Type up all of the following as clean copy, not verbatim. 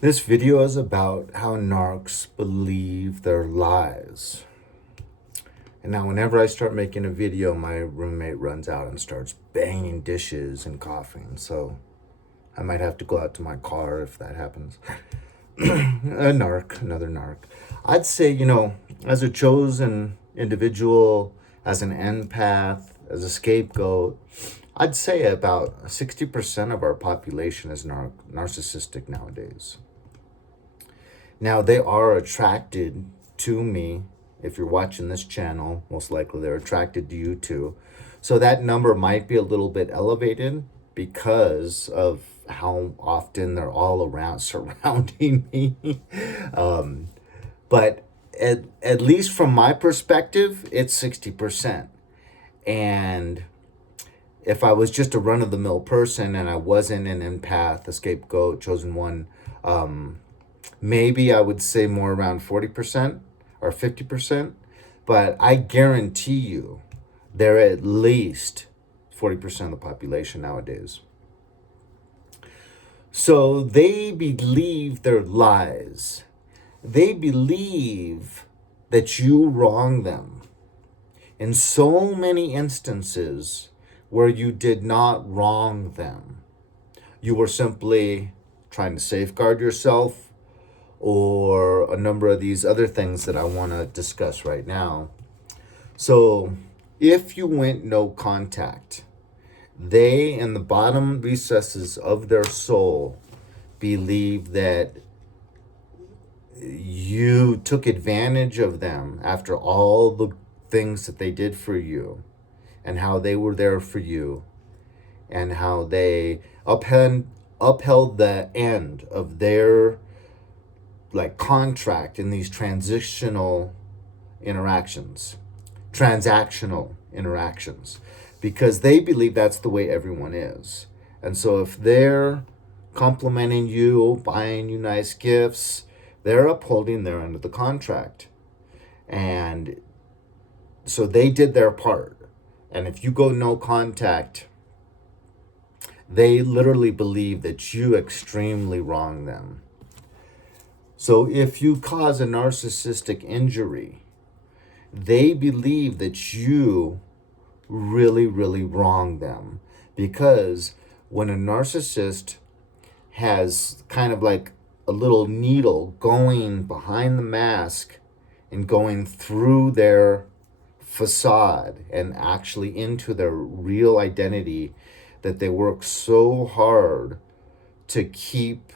This video is about how narcs believe their lies. And now, whenever I start making a video, my roommate runs out and starts banging dishes and coughing. So I might have to go out to my car if that happens. Another narc. I'd say, as a chosen individual, as an empath, as a scapegoat, I'd say about 60% of our population is narcissistic nowadays. Now, they are attracted to me. If you're watching this channel, most likely they're attracted to you too. So that number might be a little bit elevated because of how often they're all around surrounding me. But at least from my perspective, it's 60%. And if I was just a run-of-the-mill person and I wasn't an empath, a scapegoat, chosen one, maybe I would say more around 40% or 50%. But I guarantee you they're at least 40% of the population nowadays. So they believe their lies. They believe that you wrong them in so many instances where you did not wrong them. You were simply trying to safeguard yourself, or a number of these other things that I want to discuss right now. So if you went no contact, they, in the bottom recesses of their soul, believe that you took advantage of them after all the things that they did for you, and how they were there for you, and how they upheld the end of their contract in these transactional interactions, because they believe that's the way everyone is. And so if they're complimenting you, buying you nice gifts, they're upholding their end of the contract. And so they did their part. And if you go no contact, they literally believe that you extremely wrong them. So if you cause a narcissistic injury, they believe that you really, really wrong them. Because when a narcissist has kind of like a little needle going behind the mask and going through their facade and actually into their real identity that they work so hard to keep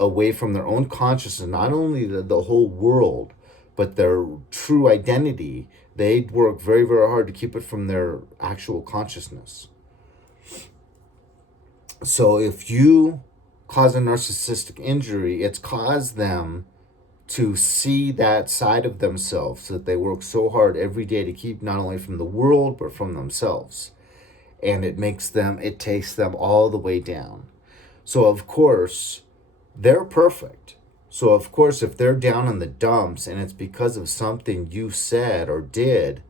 away from their own consciousness, not only the whole world, but their true identity, they work very, very hard to keep it from their actual consciousness. So if you cause a narcissistic injury, it's caused them to see that side of themselves that they work so hard every day to keep, not only from the world, but from themselves. And it takes them all the way down. So of course, they're perfect. So of course, if they're down in the dumps and it's because of something you said or did,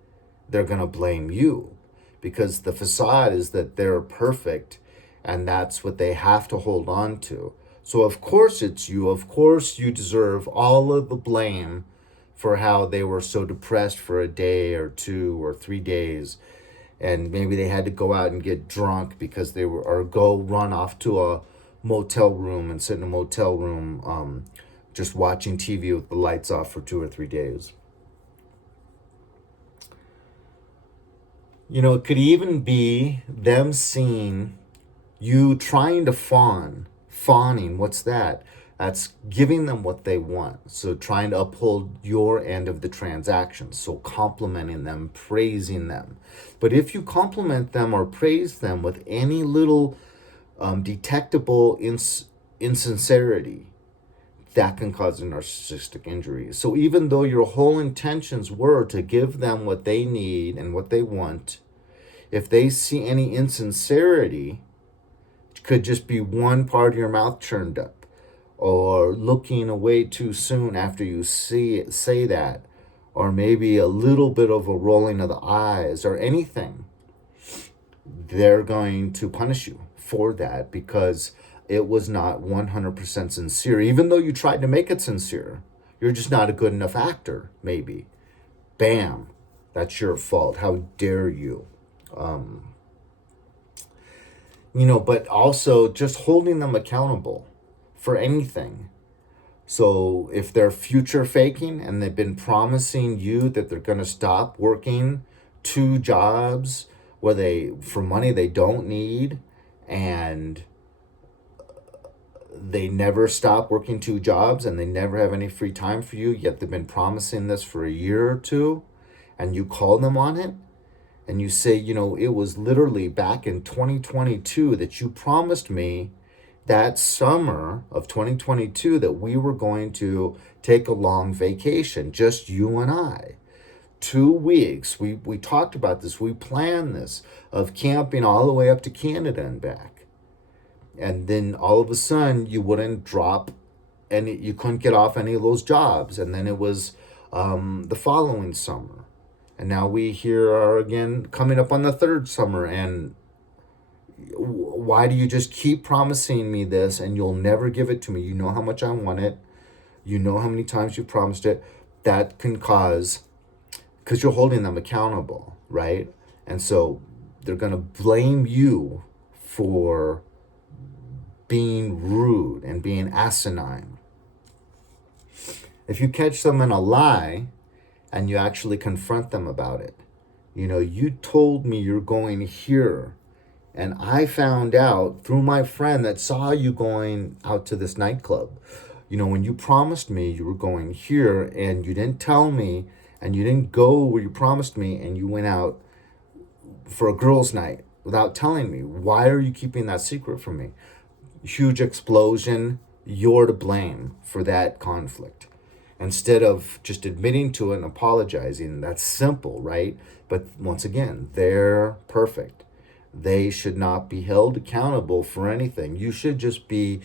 they're going to blame you, because the facade is that they're perfect and that's what they have to hold on to. So of course it's you. Of course you deserve all of the blame for how they were so depressed for a day or 2 or 3 days. And maybe they had to go out and get drunk because they were, or go run off to a motel room and sit in a motel room, just watching TV with the lights off for 2 or 3 days. It could even be them seeing you trying to fawning. What's that? That's giving them what they want. So trying to uphold your end of the transaction. So complimenting them, praising them. But if you compliment them or praise them with any little detectable insincerity, that can cause a narcissistic injury. So even though your whole intentions were to give them what they need and what they want, if they see any insincerity, it could just be one part of your mouth turned up, or looking away too soon after you say that, or maybe a little bit of a rolling of the eyes or anything, they're going to punish you for that because it was not 100% sincere. Even though you tried to make it sincere, you're just not a good enough actor, maybe. Bam, that's your fault. How dare you? Um, but also just holding them accountable for anything. So if they're future faking and they've been promising you that they're going to stop working two jobs where they for money they don't need, and they never stop working two jobs and they never have any free time for you, yet they've been promising this for a year or two, and you call them on it and you say, it was literally back in 2022 that you promised me that summer of 2022 that we were going to take a long vacation, just you and I. 2 weeks. We talked about this. We planned this of camping all the way up to Canada and back. And then all of a sudden you wouldn't drop any, you couldn't get off any of those jobs. And then it was the following summer. And now we here are again coming up on the third summer. And why do you just keep promising me this and you'll never give it to me? You know how much I want it. You know how many times you promised it. That can cause, because you're holding them accountable, right? And so they're going to blame you for being rude and being asinine. If you catch them in a lie and you actually confront them about it, you told me you're going here, and I found out through my friend that saw you going out to this nightclub. When you promised me you were going here and you didn't tell me and you didn't go where you promised me and you went out for a girls' night without telling me. Why are you keeping that secret from me? Huge explosion. You're to blame for that conflict. Instead of just admitting to it and apologizing, that's simple, right? But once again, they're perfect. They should not be held accountable for anything. You should just be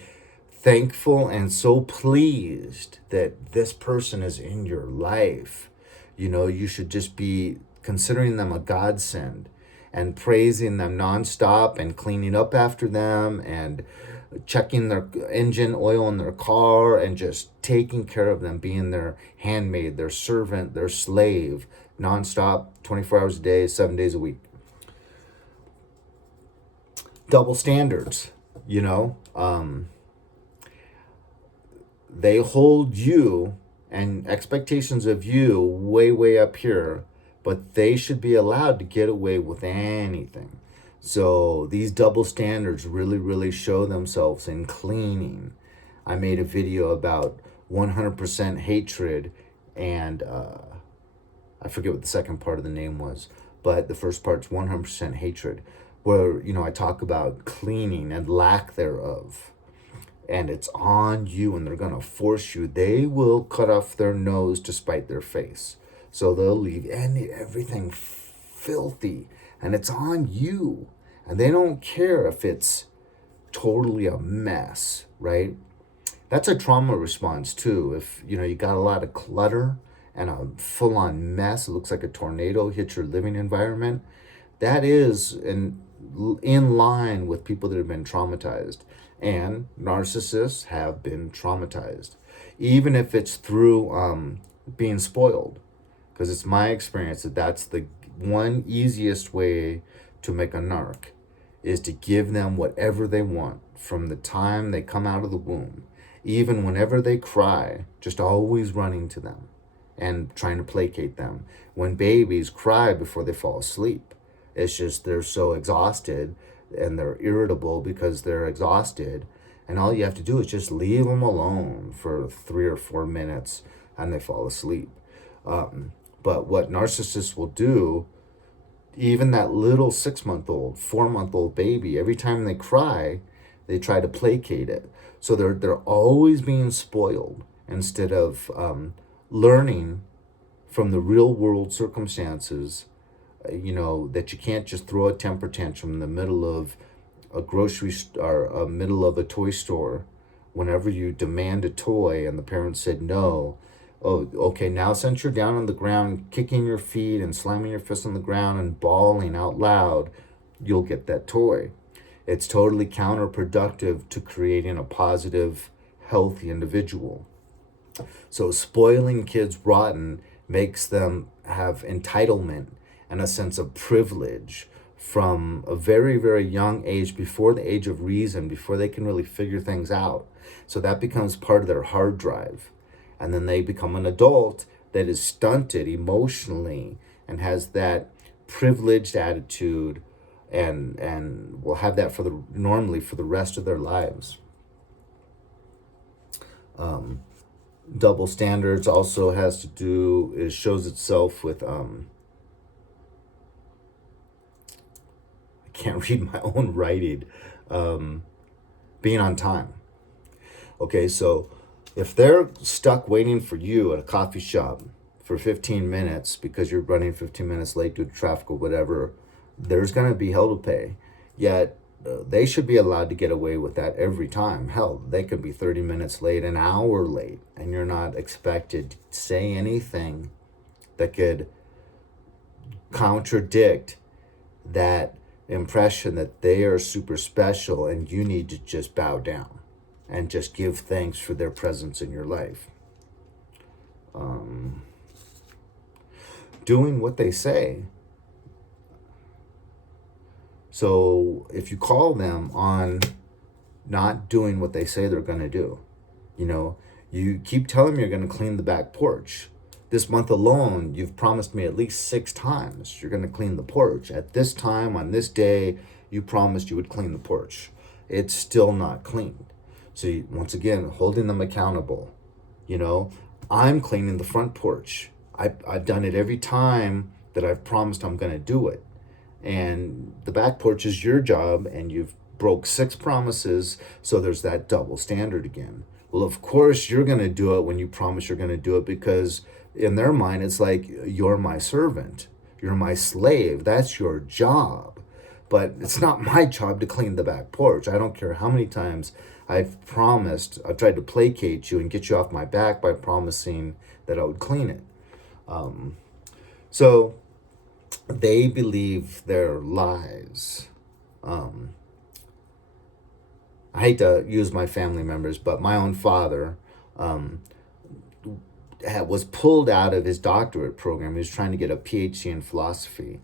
thankful and so pleased that this person is in your life. You should just be considering them a godsend and praising them nonstop and cleaning up after them and checking their engine oil in their car and just taking care of them, being their handmaid, their servant, their slave, nonstop, 24 hours a day, 7 days a week. Double standards, they hold you and expectations of you way, way up here, but they should be allowed to get away with anything. So these double standards really, really show themselves in cleaning. I made a video about 100% hatred, and I forget what the second part of the name was, but the first part's 100% hatred, where, I talk about cleaning and lack thereof. And it's on you, and they're going to force you. They will cut off their nose to spite their face. So they'll leave everything filthy, and it's on you. And they don't care if it's totally a mess, right? That's a trauma response too. If, you got a lot of clutter and a full-on mess, it looks like a tornado hit your living environment, that is in line with people that have been traumatized. And narcissists have been traumatized, even if it's through being spoiled. Because it's my experience that that's the one easiest way to make a narc, is to give them whatever they want from the time they come out of the womb. Even whenever they cry, just always running to them and trying to placate them. When babies cry before they fall asleep, it's just they're so exhausted and they're irritable because they're exhausted, and all you have to do is just leave them alone for 3 or 4 minutes and they fall asleep. But what narcissists will do, even that little 6-month-old, 4-month-old baby, every time they cry, they try to placate it. So they're always being spoiled instead of learning from the real world circumstances. That you can't just throw a temper tantrum in the middle of a grocery store, or middle of a toy store, whenever you demand a toy and the parents said no. Oh, okay, now since you're down on the ground, kicking your feet and slamming your fist on the ground and bawling out loud, you'll get that toy. It's totally counterproductive to creating a positive, healthy individual. So spoiling kids rotten makes them have entitlement and a sense of privilege from a very, very young age, before the age of reason, before they can really figure things out. So that becomes part of their hard drive. And then they become an adult that is stunted emotionally and has that privileged attitude, and will have that for the normally for the rest of their lives. Double standards also has to do, it shows itself with I can't read my own writing, being on time. Okay, so if they're stuck waiting for you at a coffee shop for 15 minutes because you're running 15 minutes late due to traffic or whatever, there's going to be hell to pay. Yet they should be allowed to get away with that every time. Hell, they could be 30 minutes late, an hour late, and you're not expected to say anything that could contradict that impression that they are super special and you need to just bow down and just give thanks for their presence in your life. Doing what they say. So if you call them on not doing what they say they're going to do, you keep telling me you're going to clean the back porch. This month alone, you've promised me at least 6 times you're going to clean the porch. At this time, on this day, you promised you would clean the porch. It's still not cleaned. So once again, holding them accountable. I'm cleaning the front porch. I've done it every time that I've promised I'm going to do it. And the back porch is your job, and you've broke 6 promises, so there's that double standard again. Well, of course, you're going to do it when you promise you're going to do it, because in their mind, it's like, you're my servant. You're my slave. That's your job. But it's not my job to clean the back porch. I don't care how many times I've tried to placate you and get you off my back by promising that I would clean it. So they believe their lies. I hate to use my family members, but my own father was pulled out of his doctorate program. He was trying to get a PhD in philosophy.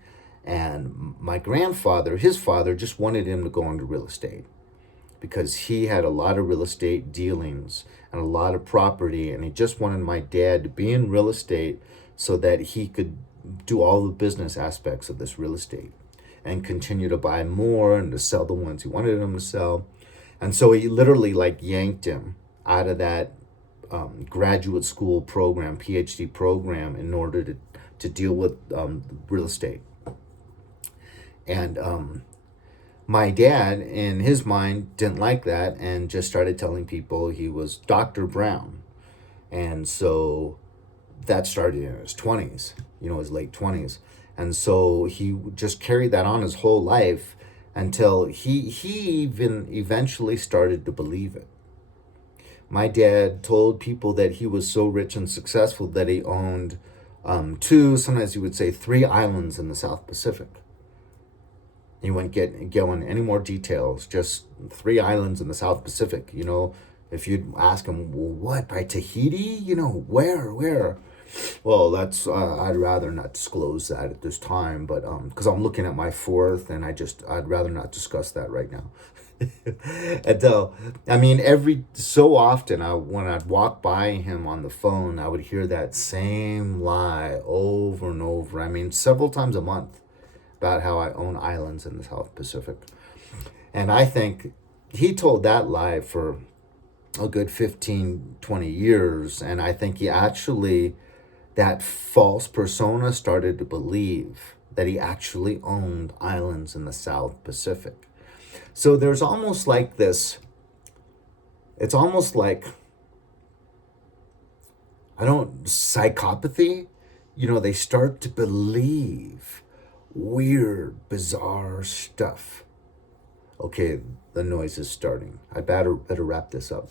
And my grandfather, his father, just wanted him to go into real estate because he had a lot of real estate dealings and a lot of property. And he just wanted my dad to be in real estate so that he could do all the business aspects of this real estate and continue to buy more and to sell the ones he wanted him to sell. And so he literally yanked him out of that graduate school program, PhD program, in order to deal with real estate. And my dad, in his mind, didn't like that and just started telling people he was Dr. Brown. And so that started in his 20s, his late 20s. And so he just carried that on his whole life until he even eventually started to believe it. My dad told people that he was so rich and successful that he owned 2, sometimes he would say 3 islands in the South Pacific. He wouldn't go into any more details, just 3 islands in the South Pacific. If you'd ask him, well, what, by Tahiti? Where? Well, that's, I'd rather not disclose that at this time, but, because I'm looking at my 4th, and I'd rather not discuss that right now. And every so often, when I'd walk by him on the phone, I would hear that same lie over and over. Several times a month, about how I own islands in the South Pacific. And I think he told that lie for a good 15, 20 years. And I think he actually, that false persona started to believe that he actually owned islands in the South Pacific. So there's almost like this, it's almost like, psychopathy. They start to believe weird, bizarre stuff. Okay, the noise is starting. I better wrap this up.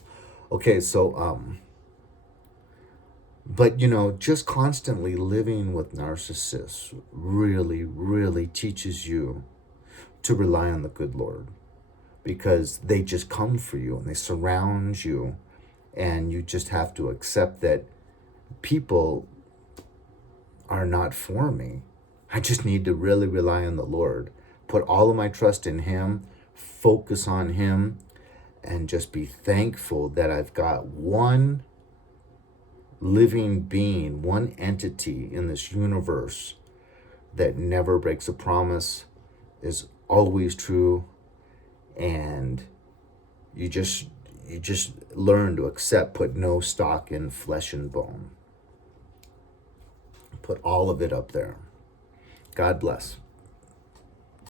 Okay, so, but just constantly living with narcissists really, really teaches you to rely on the good Lord. because they just come for you and they surround you, and you just have to accept that people are not for me. I just need to really rely on the Lord, put all of my trust in Him, focus on Him, and just be thankful that I've got one living being, one entity in this universe that never breaks a promise, is always true, and you just learn to accept, put no stock in flesh and bone. Put all of it up there. God bless.